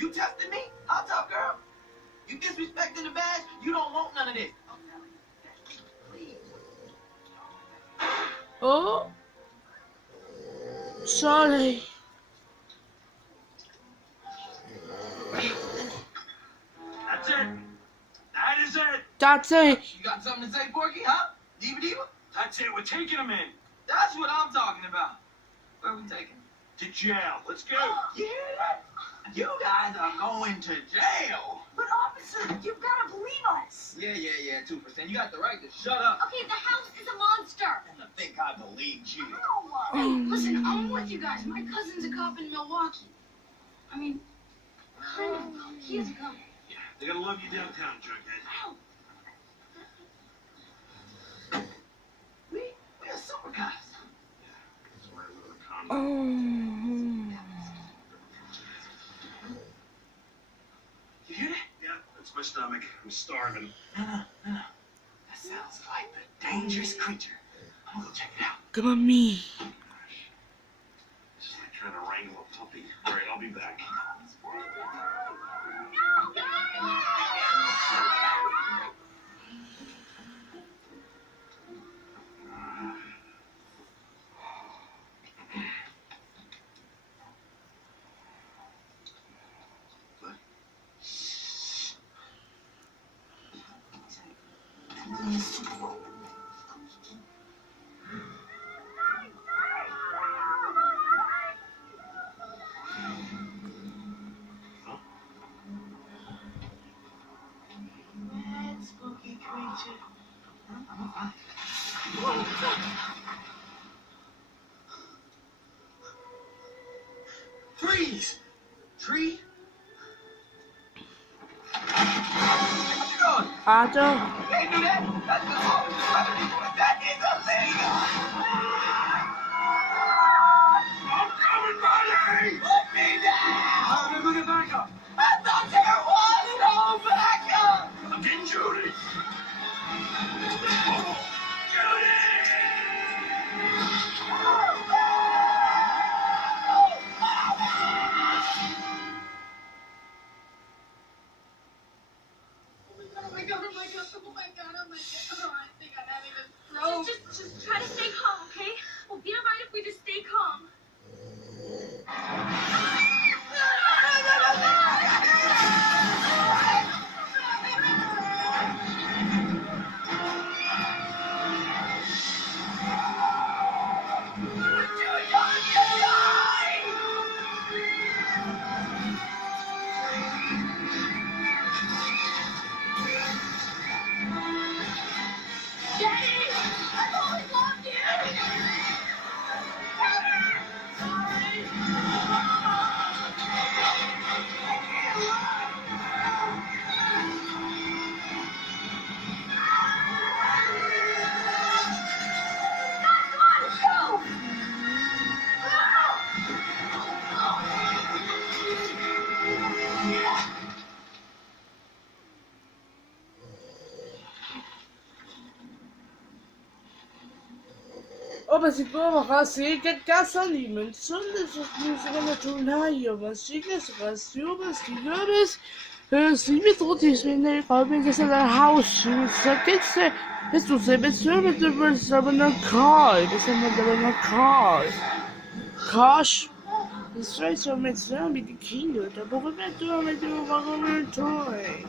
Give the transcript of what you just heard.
You testing me? How tough, girl? You disrespecting the badge? You don't want none of this. Oh. Sorry. That's it. That is it. That's it. You got something to say, Porky, huh? Diva Diva? That's it. We're taking him in. That's what I'm talking about. Where we taking him? To jail. Let's go. You hear that? You guys are going to jail. But officer, you've got to believe us. Yeah, 2%. You got the right to shut up. Okay, the house is a monster. And to think I believed you. Hey, listen, I'm with you guys. My cousin's a cop in Milwaukee. I mean, kind of. He is a cop. Yeah, they're gonna love you downtown, Jughead. Ow. We are super cops. That's why I live in a condo. Oh. You hear that? Yeah, that's my stomach. I'm starving. No. That sounds like the dangerous creature. I'm gonna go check it out. Come on, me. It's like trying to wrangle a puppy. All right, I'll be back. That spooky creature. Freeze! Tree? What you doing? Adam. You can't do that. That's the law. That is illegal. I'm coming, buddy! Put me down. I'm gonna back up. I thought there was no backup. I'm getting Judy. Judy! I think I'm having a stroke. Just try to stay calm, okay? We'll be alright if we just stay calm. Daddy! I've always loved you! Opa, si puedo bajar, sí, que casa dimensión de sus músicas naturales, vacías, raciones, señores. Si me totis me ne qalbin que der house, sakitse, esto se me sube de versabana car, det som det var car. Gosh. Det straight so med så mycket king, det borde vara med toy.